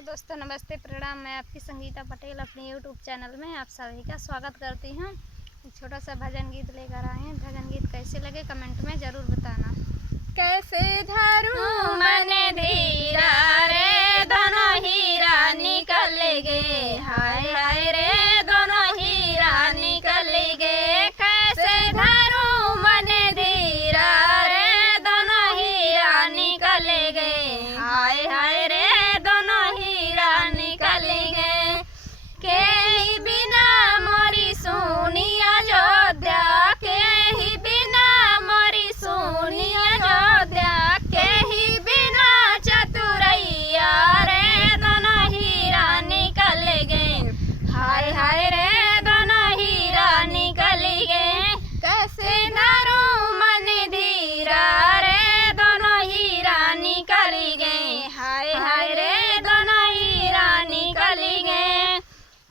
Hello दोस्तों, नमस्ते, प्रणाम। मैं आपकी संगीता पटेल अपने यूट्यूब चैनल में आप सभी का स्वागत करती हूँ। एक छोटा सा भजन गीत लेकर आए हैं। भजन गीत कैसे लगे कमेंट में ज़रूर बताना। कैसे धरूं मन धीरा रे दोनों हीरा निकल गे, हाय हाय रे दोनों हीरा निकल गे। कैसे धरूं मन धीरा रे दोनों हीरा निकल गे, हाय हाय रे दोनों हीरा निकल गे। के ही बिना मोरी सुनी अयोध्या, के ही बिना मोरी सुनी अयोध्या, के ही बिना चतुरैया रे दोनों हीरा निकल गे, हाय हाय रे दोनों हीरा निकल गे। कैसे धरूं मन धीरा रे दोनों हीरा निकल गे, हाय हाय रे दोनों हीरा निकल गे।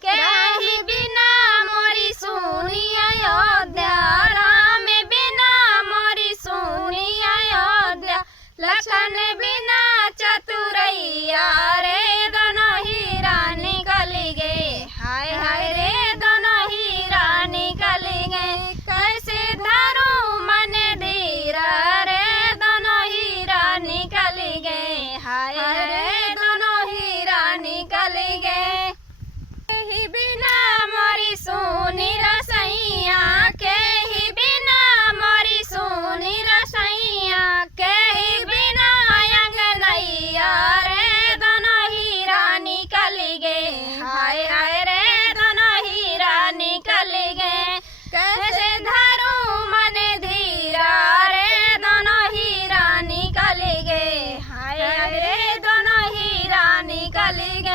के ही बिना मोरी सुनी अयोध्या, राम बिना मोरी सुनी अयोध्या, लखन बिना चतुरैया रे दोनों हीरा निकल गे, हाय हाय रे दोनों हीरा निकल गे। कैसे धरूं मन धीरा रे दोनों हीरा निकल गे, हाय हाय रे दोनों हीरा निकल गे। ही बिना मोरी सोनी रसैया, के ही बिना मोरी सोनी रसैया, के ही बिना अंगनैया रे दोनों हीरा निकल गे, हाय हाय रे दोनों हीरा निकल गे। कैसे धरूं मन धीरा रे दोनों हीरा निकल गे, हाय हाय रे दोनों हीरा निकल गे।